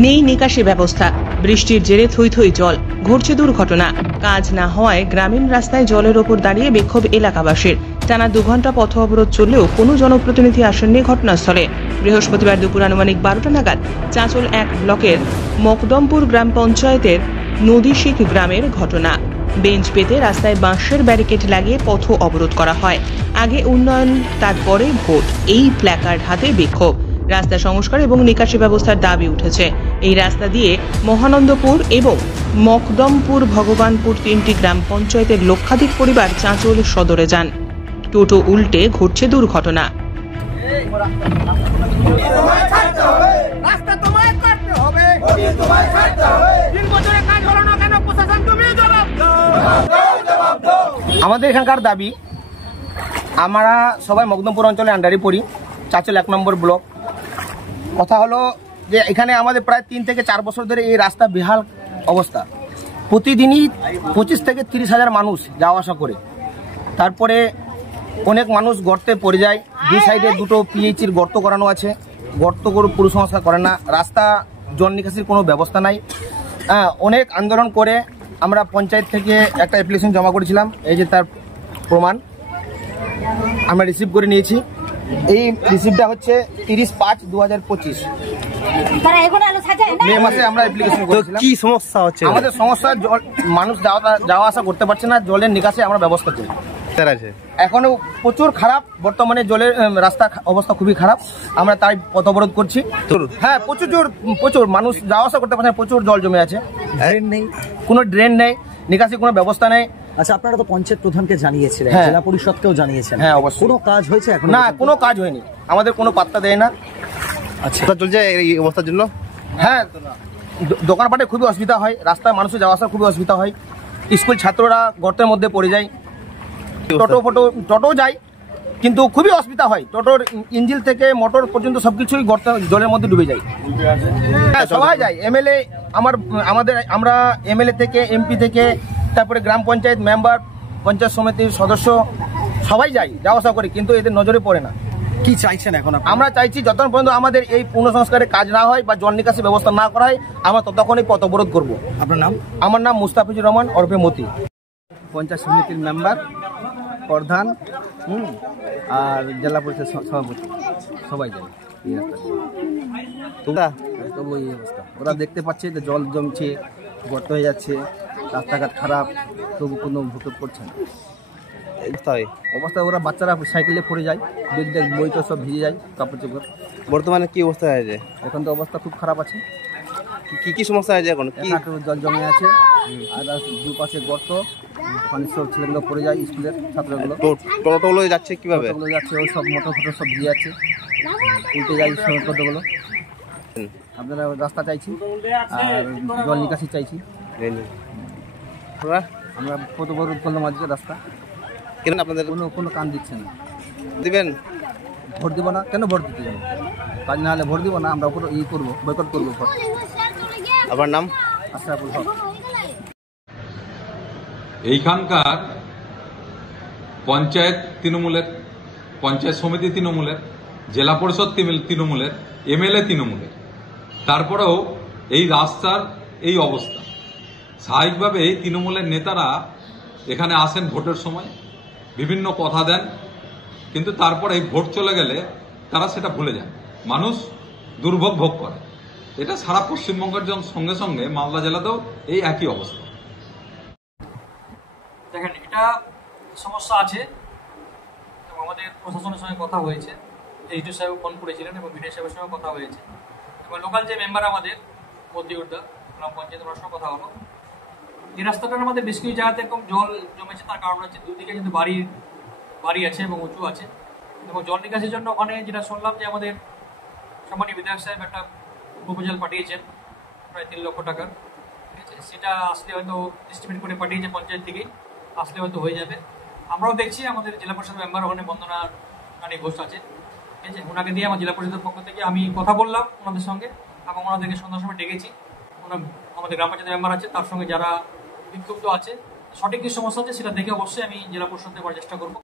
নেই নিকাশি ব্যবস্থা, বৃষ্টির জেরে থই থই জল, ঘটছে দুর্ঘটনা। কাজ না হওয়ায় গ্রামীণ রাস্তায় জলের ওপর দাঁড়িয়ে বিক্ষোভ এলাকাবাসীর। টানা 2 ঘন্টা পথ অবরোধ চললেও কোনো জনপ্রতিনিধি আসেননি ঘটনাস্থলে। বৃহস্পতিবার দুপুর আনুমানিক 12টা নাগাদ চাঁচল 1 ব্লকের মকদমপুর গ্রাম পঞ্চায়েতের নদীশিক গ্রামের ঘটনা। বেঞ্চ পেতে রাস্তায় বাঁশের ব্যারিকেড লাগিয়ে পথ অবরোধ করা হয়। আগে উন্নয়ন, তারপরে ভোট, এই প্ল্যাকার্ড হাতে বিক্ষোভ। রাস্তা সংস্কার এবং নিকাশি ব্যবস্থার দাবি উঠেছে। এই রাস্তা দিয়ে মহানন্দপুর এবং মকদমপুর ভগবানপুর 3টি গ্রাম পঞ্চায়েতের লক্ষাধিক পরিবার চাঁচল সদরে যান। টোটো উল্টে ঘটছে দুর্ঘটনা। আমাদের এখানকার দাবি, আমরা সবাই মকদমপুর অঞ্চলে আন্ডারে পড়ি, চাঁচল 1 নম্বর ব্লক। কথা হলো যে এখানে আমাদের প্রায় 3 থেকে 4 বছর ধরে এই রাস্তা বেহাল অবস্থা। প্রতিদিনই 25 থেকে 30 হাজার মানুষ যাওয়া আসা করে। তারপরে অনেক মানুষ গর্তে পড়ে যায়। 2 সাইডে 2টো পিএইচির গর্ত করানো আছে, গর্ত করে পুরো সংস্কার করে না। রাস্তা জল নিকাশির কোনো ব্যবস্থা নাই। অনেক আন্দোলন করে আমরা পঞ্চায়েত থেকে একটা অ্যাপ্লিকেশন জমা করেছিলাম, এই যে তার প্রমাণ আমরা রিসিভ করে নিয়েছি। এই রিসিভটা হচ্ছে 30/5/2025 মে মাসে আমরা অ্যাপ্লিকেশন করেছিলাম। কি সমস্যা হচ্ছে? আমাদের সমস্যা জল, মানুষ যাওয়া আসা করতে পারছে না, জলের নিকাশে আমরা ব্যবস্থা করি। এখনো প্রচুর খারাপ, বর্তমানে জলের রাস্তা অবস্থা খুবই খারাপ। আমরা তাই পথ অবরোধ করছি। হ্যাঁ, প্রচুর মানুষ যাওয়া আসা করতে পারছে না, প্রচুর জল জমে আছে। ড্রেন নেই, কোনো ড্রেন নেই, নিকাশি কোনো ব্যবস্থা নেই। আচ্ছা, আপনারা তো পঞ্চায়েত প্রধানকে জানিয়েছিলেন, জেলা পরিষদকেও জানিয়েছেন? হ্যাঁ, অবশ্যই। কোনো কাজ হয়েছে এখন? না, কোনো কাজ হয়নি, আমাদের কোনো পাত্তা দেয় না। আচ্ছা, চলছে এই অবস্থার জন্য। হ্যাঁ, দোকানপাটে খুবই অসুবিধা হয়, রাস্তায় মানুষের যাওয়া আসা খুবই অসুবিধা হয়। স্কুল ছাত্ররা গর্তের মধ্যে পড়ে যায়, টোটো যায়, কিন্তু খুবই অসুবিধা হয়। টোটোর ইঞ্জিন থেকে মোটর পর্যন্ত সবকিছুই গর্ত জলের মধ্যে ডুবে যায়। হ্যাঁ, সবাই যায়। এমএলএ আমরা এমএলএ থেকে, এমপি থেকে, তারপরে গ্রাম পঞ্চায়েত মেম্বার, পঞ্চায়েত সমিতির সদস্য সবাই যাওয়া আসা করে, কিন্তু এদের নজরে পড়ে না। কি চাইছেন এখন? আমরা চাইছি যতক্ষণ পর্যন্ত আমাদের এই পুনঃসংস্কারের কাজ না হয় বা জল নিকাশি ব্যবস্থা না করা হয়, আমরা ততক্ষণই পথ অবরোধ করবো। আপনার নাম? আমার নাম মুস্তাফিজুর রহমান ওরফে মতি, পঞ্চায়েত সমিতির মেম্বার, প্রধান আর জেলা পরিষদ সভাপতি, সবাই যায় এই রাস্তা। তবু এই অবস্থা, ওরা দেখতে পাচ্ছে যে জল জমছে, গর্ত হয়ে যাচ্ছে, রাস্তাঘাট খারাপ, তবু কোনো ভুটুপ করছে না। অবস্থা ওরা বাচ্চারা সাইকেলে পড়ে যায়, বেগ বই তো সব ভিজে যায়, কাপড় চোপড়। বর্তমানে কি অবস্থা হয়েছে? এখন তো অবস্থা খুব খারাপ আছে। কি সমস্যা হয়েছে এখন? কি জল জমে আছে, আর দুপাশে গর্ত, পানি সব ছেলেগুলো পড়ে যায়, স্কুলের ছাত্রগুলো। টোটোগুলো যাচ্ছে কিভাবে? টোটোগুলো যাচ্ছে, ওই সব মোটর ফোটর সব ভিজে যাচ্ছে, উল্টে যায় টোটোগুলো। আপনারা রাস্তা চাইছি আর জল নিকাশি চাইছি। আমরা কত বড় করলাম আজকে রাস্তা, কেন আপনাদের কোনো কান দিচ্ছে না। দিবেন? ভোট দিব না, কেন ভোট দিতে যাবো? কাজ না হলে ভোট দিব না, আমরা ওপর করবো, বয়কট করবো ভোট। আপনার নাম? আশরাফুল হক। এইখানকার পঞ্চায়েত তৃণমূলের, পঞ্চায়েত সমিতি তৃণমূলের, জেলা পরিষদ তৃণমূলের, এমএলএ তৃণমূলের, তারপরেও এই রাস্তার এই অবস্থা। স্বাভাবিকভাবে এই তৃণমূলের নেতারা এখানে আসেন ভোটের সময়, বিভিন্ন কথা দেন, কিন্তু তারপরে এই ভোট চলে গেলে তারা সেটা ভুলে যান, মানুষ দুর্ভোগ ভোগ করে। এটা সারা পশ্চিমবঙ্গের সঙ্গে সঙ্গে মালদা জেলাতেও এই একই অবস্থা। দেখেন, এটা সমস্যা আছে এবং আমাদের প্রশাসনের সঙ্গে কথা হয়েছে, এসডিও সাহেব ফোন করেছিলেন এবং বিডিও সাহেবের সঙ্গে কথা হয়েছে, এবং লোকাল যে মেম্বার আমাদের মধ্যিউর্দা গ্রাম পঞ্চায়েত, ওনার সঙ্গে কথা হলো। এই রাস্তাটার আমাদের বেশ কিছু জায়গাতে এরকম জল জমেছে, তার কারণ হচ্ছে দুদিকে কিন্তু বাড়ি আছে এবং উঁচু আছে, এবং জল নিকাশির জন্য ওখানে যেটা শুনলাম যে আমাদের সম্মানীয় বিধায়ক সাহেব একটা প্রপোজাল পাঠিয়েছেন প্রায় 3 লক্ষ টাকার, ঠিক আছে? সেটা আসলে হয়তো এস্টিমেট করে পাঠিয়েছে পঞ্চায়েত থেকেই, আসলে হয়তো হয়ে যাবে। আমরাও দেখছি আমাদের জেলা পরিষদ মেম্বার ওখানে বন্দনা রানী ঘোষ আছে, ঠিক আছে? ওনাকে দিয়ে আমার জেলা পরিষদের পক্ষ থেকে আমি কথা বললাম ওনাদের সঙ্গে, এবং ওনাদেরকে সন্ধ্যার সময় ডেকেছি। আমাদের গ্রাম পঞ্চায়েত মেম্বার আছে, তার সঙ্গে যারা বিক্ষুব্ধ আছে, সঠিক কি সমস্যা আছে সেটা দেখে অবশ্যই আমি জেলা পরিষদে করার চেষ্টা করবো।